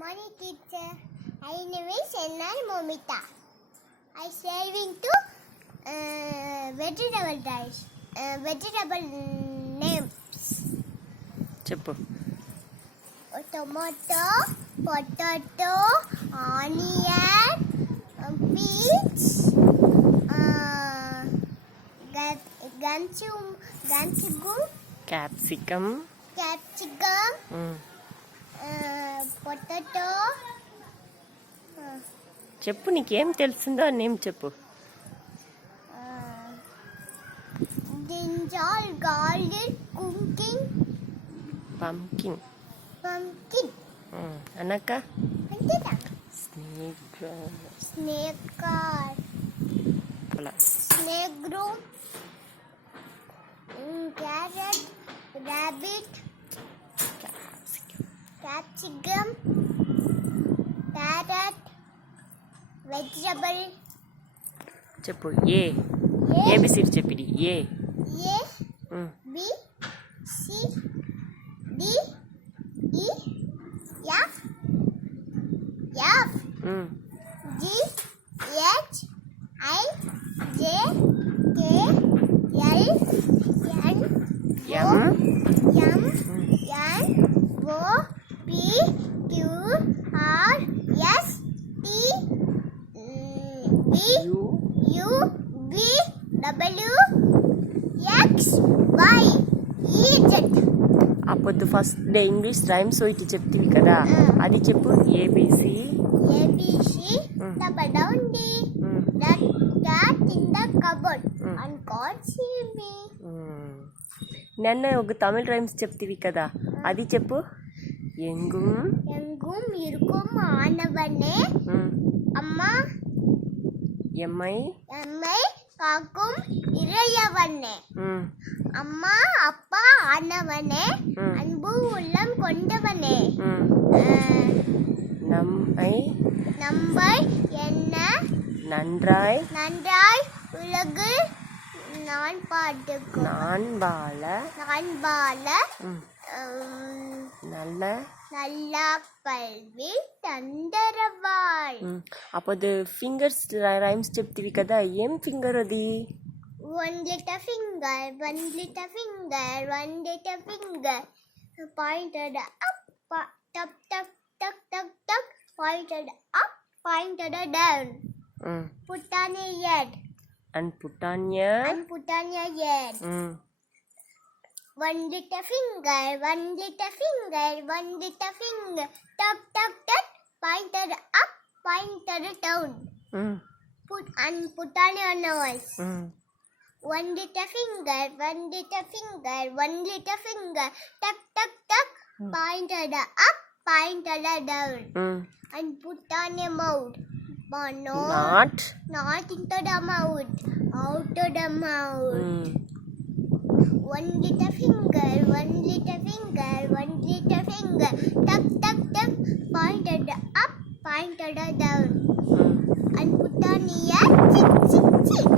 morning, teacher. I name is Enal Momita. I serving to vegetable rice. Vegetable names. చెప్పు. Tomato, potato, onion, peach, capsicum capsicum, potato. చెప్పు, నీకేం తెలిసిందో name చెప్పు. Brinjal, garlic, cooking, pumpkin pumpkin. అనక అంతేనా? Snake Snake, అలా snake room, carrot, rabbit, capsicum, carrot, vegetable. చెప్పు. A B C D చెప్పిడి. A A, B, C, D, E, F, G, H, I, J, K, L, M M, N, O, P, Q, R, S, T, V, U U, V, W, X, Y, Z. అప్పుడు first day English rhymes ఇటు చెప్తివి కదా, అది చెప్పు. ABC A, B, C, double down D. That cat in the cupboard and God see me. నిన్న ఒక తమిళ rhymes చెప్తివి కదా, అది చెప్పు. ఎంగుం எங்கும் இருக்கும் ஆனவனே அம்மா எம்ஐ எம்மை காக்கும் இறையவனே. அம்மா அப்பா ஆனவனே அன்பு உள்ளம் கொண்டவனே. நம்மை நம்பை என்ன நன்றாய் நன்றாய் உலகு நான் பாட்டுக்கும் நான் வாழ நல்ல நல்லா கல்வி தந்தரவாய். అప్పుడు ఫింగర్స్ రైమ్స్ చెప్తివి కదా, ఏం ఫింగర్ అది? 1 little finger, 1 little finger, 1 little finger, pointed up, tuck, tuck, tuck, tuck, tuck, pointed up, pointed down, put on your head, and put on your head. 1 little finger, 1 little finger, 1 little finger, tuck, tuck, tuck, pointed up, pointed down, put on your nose. 1 little finger, 1 little finger, 1 little finger, tuck, tuck, tuck, pointed up, pointed down, and put on your mouth. But not into the mouth, out of the mouth. 1 little finger, 1 little finger, 1 little finger, tuck, tuck, tuck, pointed up, pointed down, and put on your chick, chick, chick.